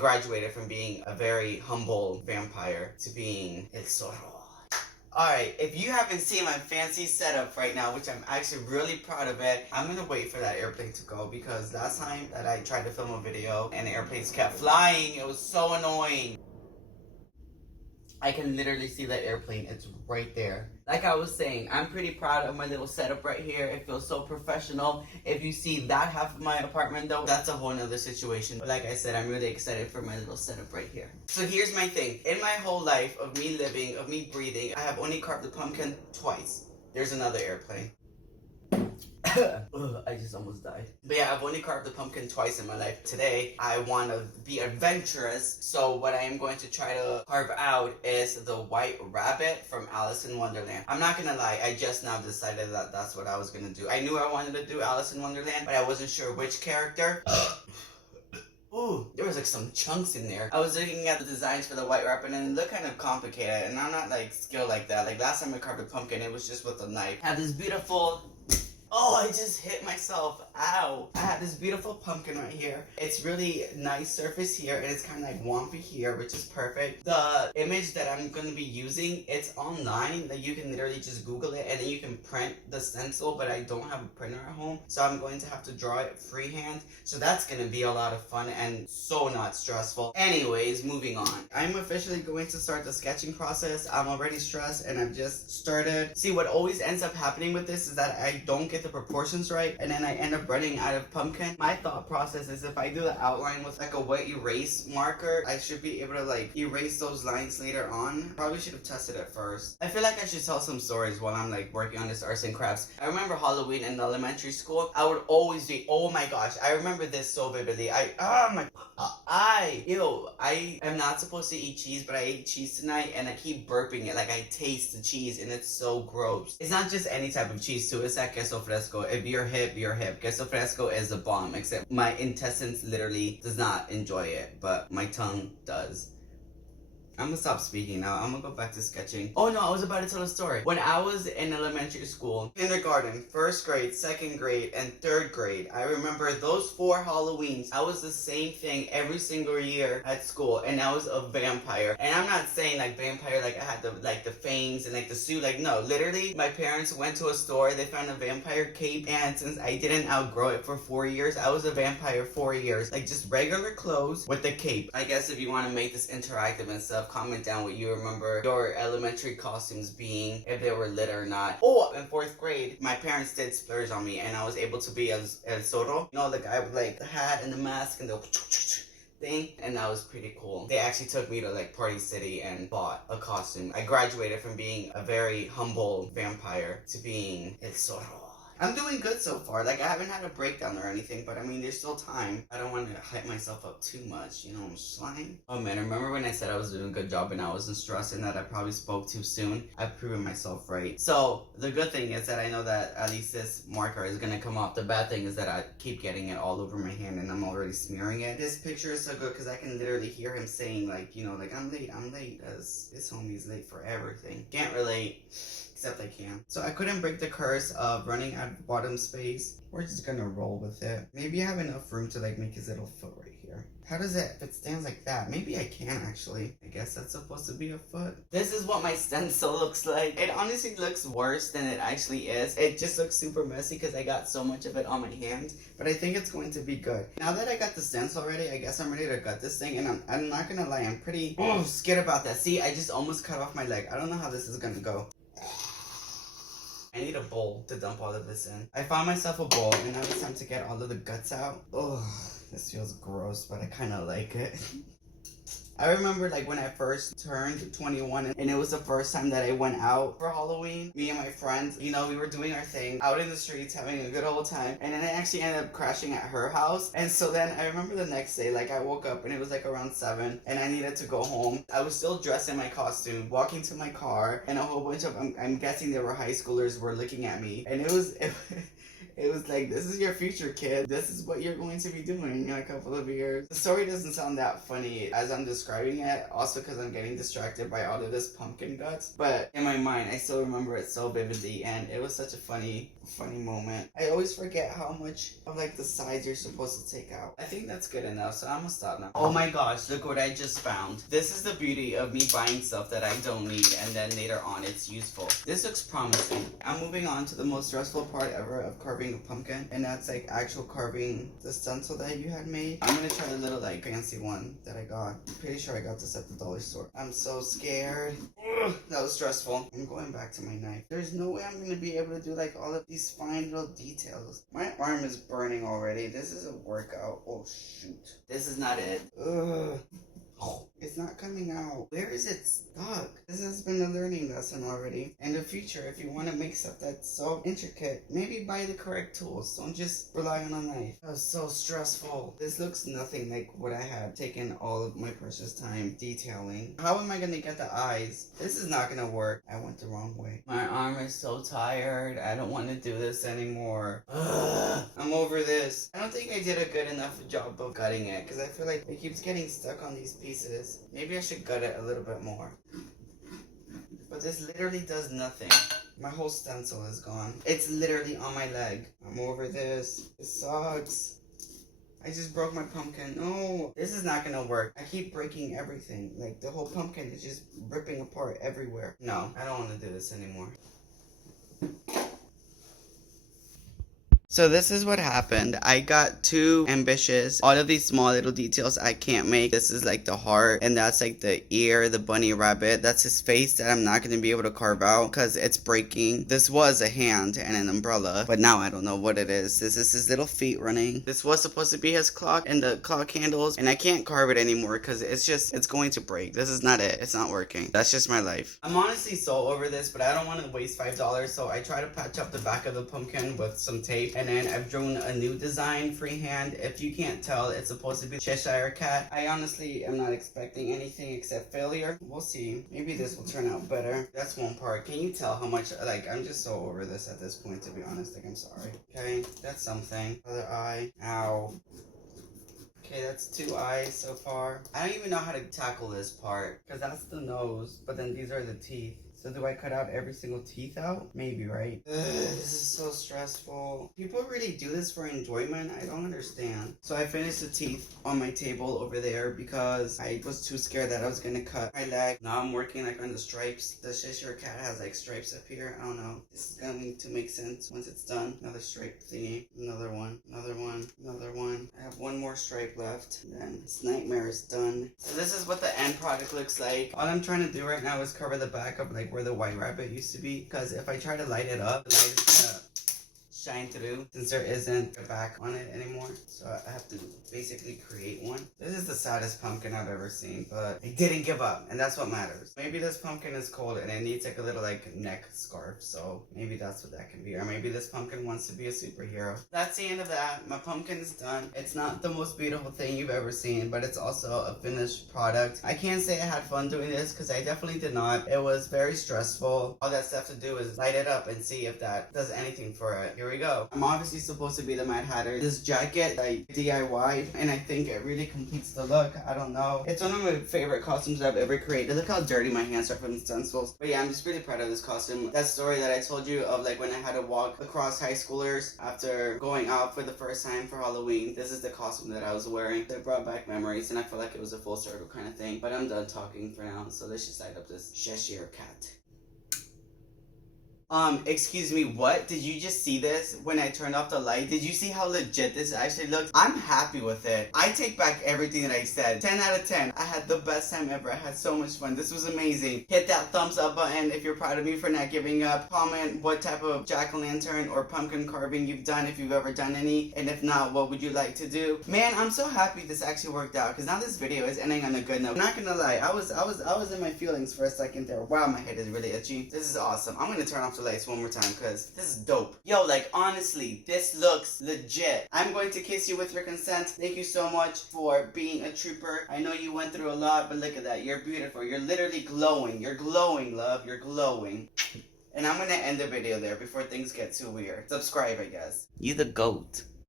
graduated from being a very humble vampire to being El Zorro. Alright, if you haven't seen my fancy setup right now, which I'm actually really proud of it, I'm gonna wait for that airplane to go because last time that I tried to film a video and the airplanes kept flying, it was so annoying. I can literally see that airplane. It's right there. Like I was saying, I'm pretty proud of my little setup right here. It feels so professional. If you see that half of my apartment though, that's a whole nother situation. But like I said, I'm really excited for my little setup right here. So here's my thing. In my whole life of me living, of me breathing, I have only carved the pumpkin twice. There's another airplane. Ugh, I just almost died. But yeah, I've only carved the pumpkin twice in my life. Today, I want to be adventurous. So what I am going to try to carve out is the white rabbit from Alice in Wonderland. I'm not gonna lie, I just now decided that that's what I was gonna do. I knew I wanted to do Alice in Wonderland, but I wasn't sure which character. Ooh, there was like some chunks in there. I was looking at the designs for the white rabbit and it looked kind of complicated, and I'm not like skilled like that. Like last time I carved a pumpkin, it was just with a knife. I have this beautiful... Oh, I just hit myself. Ow. I have this beautiful pumpkin right here. It's really nice surface here, and it's kind of like wompy here, which is perfect. The image that I'm going to be using, it's online. That you can literally just Google it, and then you can print the stencil, but I don't have a printer at home, so I'm going to have to draw it freehand. So that's going to be a lot of fun and so not stressful. Anyways, moving on. I'm officially going to start the sketching process. I'm already stressed, and I've just started. See, what always ends up happening with this is that I don't get the proportions right, and then I end up running out of pumpkin. My thought process is if I do the outline with like a wet erase marker, I should be able to like erase those lines later on. Probably should have tested it first. I feel like I should tell some stories while I'm like working on this arts and crafts. I remember Halloween in elementary school. I would always be, oh my gosh, I remember this so vividly. I am not supposed to eat cheese, but I ate cheese tonight and I keep burping it. Like I taste the cheese and it's so gross. It's not just any type of cheese too. It's that queso fresco. If you're hip, you're hip. Queso fresco is the bomb, except my intestines literally does not enjoy it, but my tongue does. I'm gonna stop speaking now. I'm gonna go back to sketching. Oh no, I was about to tell a story. When I was in elementary school, kindergarten, first grade, second grade, and third grade, I remember those 4 Halloweens. I was the same thing every single year at school, and I was a vampire. And I'm not saying like vampire like I had the fangs and like the suit. Like no, literally, my parents went to a store, they found a vampire cape, and since I didn't outgrow it for 4 years, I was a vampire 4 years. Like just regular clothes with the cape. I guess if you want to make this interactive and stuff, comment down what you remember your elementary costumes being, if they were lit or not. Oh, in 4th grade, my parents did splurge on me and I was able to be El Zorro. You know, the guy with like the hat and the mask and the thing, and that was pretty cool. They actually took me to like Party City and bought a costume. I graduated from being a very humble vampire to being El Zorro. I'm doing good so far. Like, I haven't had a breakdown or anything, but I mean, there's still time. I don't want to hype myself up too much, you know what I'm saying? Oh man, remember when I said I was doing a good job and I wasn't stressed and that I probably spoke too soon? I've proven myself right. So, the good thing is that I know that at least this marker is going to come off. The bad thing is that I keep getting it all over my hand and I'm already smearing it. This picture is so good because I can literally hear him saying like, you know, like, I'm late, because this homie's late for everything. Can't relate. Except I can. So I couldn't break the curse of running out of bottom space. We're just gonna roll with it. Maybe I have enough room to like make his little foot right here. How does it, if it stands like that? Maybe I can actually. I guess that's supposed to be a foot. This is what my stencil looks like. It honestly looks worse than it actually is. It just looks super messy because I got so much of it on my hand. But I think it's going to be good. Now that I got the stencil ready, I guess I'm ready to gut this thing. And I'm not gonna lie, I'm pretty scared about that. See, I just almost cut off my leg. I don't know how this is gonna go. I need a bowl to dump all of this in. I found myself a bowl, and now it's time to get all of the guts out. Ugh, this feels gross, but I kind of like it. I remember like when I first turned 21 and it was the first time that I went out for Halloween. Me and my friends, you know, we were doing our thing out in the streets having a good old time, and then I actually ended up crashing at her house. And so then I remember the next day, like I woke up and it was like around 7 and I needed to go home. I was still dressed in my costume, walking to my car, and a whole bunch of, I'm guessing they were high schoolers, were looking at me, and it It was like, this is your future, kid. This is what you're going to be doing in a couple of years. The story doesn't sound that funny as I'm describing it, also because I'm getting distracted by all of this pumpkin guts. But in my mind, I still remember it so vividly, and it was such a funny moment. I always forget how much of like the sides you're supposed to take out. I think that's good enough, so I'm gonna stop now. Oh my gosh, look what I just found. This is the beauty of me buying stuff that I don't need and then later on it's useful. This looks promising. I'm moving on to the most stressful part ever of carving a pumpkin, and that's like actual carving the stencil that you had made. I'm gonna try the little like fancy one that I got. I'm pretty sure I got this at the dollar store. I'm so scared. Ugh, that was stressful. I'm going back to my knife. There's no way I'm gonna be able to do like all of these fine little details. My arm is burning already. This is a workout. Oh shoot. This is not it. Ugh. It's not coming out. Where is it stuck? This has been a learning lesson already. In the future, if you want to make stuff that's so intricate, maybe buy the correct tools. Don't just rely on a knife. That was so stressful. This looks nothing like what I had taken all of my precious time detailing. How am I going to get the eyes? This is not going to work. I went the wrong way. My arm is so tired. I don't want to do this anymore. Ugh, I'm over this. I don't think I did a good enough job of gutting it because I feel like it keeps getting stuck on these pieces. Maybe I should gut it a little bit more. But this literally does nothing. My whole stencil is gone. It's literally on my leg. I'm over this. It sucks. I just broke my pumpkin. No, this is not gonna work. I keep breaking everything. Like the whole pumpkin is just ripping apart everywhere. No, I don't want to do this anymore. So this is what happened. I got too ambitious. All of these small little details I can't make. This is like the heart, and that's like the ear, the bunny rabbit. That's his face that I'm not going to be able to carve out because it's breaking. This was a hand and an umbrella, but now I don't know what it is. This is his little feet running. This was supposed to be his clock and the clock handles, and I can't carve it anymore because it's going to break. This is not it. It's not working. That's just my life. I'm honestly so over this, but I don't want to waste $5, so I try to patch up the back of the pumpkin with some tape. And then I've drawn a new design freehand. If you can't tell, it's supposed to be Cheshire Cat. I honestly am not expecting anything except failure. We'll see. Maybe this will turn out better. That's one part. Can you tell how much, like, I'm just so over this at this point, to be honest. Like, I'm sorry. Okay, that's something. Other eye. Ow. Okay, that's 2 eyes so far. I don't even know how to tackle this part, because that's the nose, but then these are the teeth. So do I cut out every single teeth out? Maybe, right? Ugh, this is so stressful. People really do this for enjoyment? I don't understand. So I finished the teeth on my table over there because I was too scared that I was gonna cut my leg. Now I'm working like on the stripes. The Cheshire Cat has like stripes up here. I don't know. This is going to make sense once it's done. Another stripe thingy. Another one. Another one. Another one. I have one more stripe left. And then this nightmare is done. So this is what the end product looks like. All I'm trying to do right now is cover the back of like where the white rabbit used to be, because if I try to light it up, the light is gonna shine through since there isn't a back on it anymore. So I have to basically create one. This is the saddest pumpkin I've ever seen, but I didn't give up, and that's what matters. Maybe this pumpkin is cold and it needs like a little like neck scarf, so maybe that's what that can be. Or maybe this pumpkin wants to be a superhero. That's the end of that. My pumpkin is done. It's not the most beautiful thing you've ever seen, but it's also a finished product. I can't say I had fun doing this because I definitely did not. It was very stressful. All that's left to do is light it up and see if that does anything for it. Here we go. I'm obviously supposed to be the Mad Hatter. This jacket I DIY'd, and I think it really completes the look. I don't know. It's one of my favorite costumes I've ever created. Look how dirty my hands are from the stencils. But yeah, I'm just really proud of this costume. That story that I told you of like when I had to walk across high schoolers after going out for the first time for Halloween. This is the costume that I was wearing. It brought back memories, and I feel like it was a full circle kind of thing. But I'm done talking for now, so let's just light up this Cheshire Cat. Excuse me, what? Did you just see this when I turned off the light? Did you see how legit this actually looks? I'm happy with it. I take back everything that I said. 10 out of 10. I had the best time ever. I had so much fun. This was amazing. Hit that thumbs up button if you're proud of me for not giving up. Comment what type of jack-o'-lantern or pumpkin carving you've done, if you've ever done any. And if not, what would you like to do? Man, I'm so happy this actually worked out, because now this video is ending on a good note. I'm not gonna lie, I was in my feelings for a second there. Wow, my head is really itchy. This is awesome. I'm gonna turn off the lights one more time because this is dope. Yo, like honestly, this looks legit. I'm going to kiss you with your consent. Thank you so much for being a trooper. I know you went through a lot, but look at that. You're beautiful. You're literally glowing. You're glowing, love. You're glowing. And I'm gonna end the video there before things get too weird. Subscribe, I guess. You the GOAT.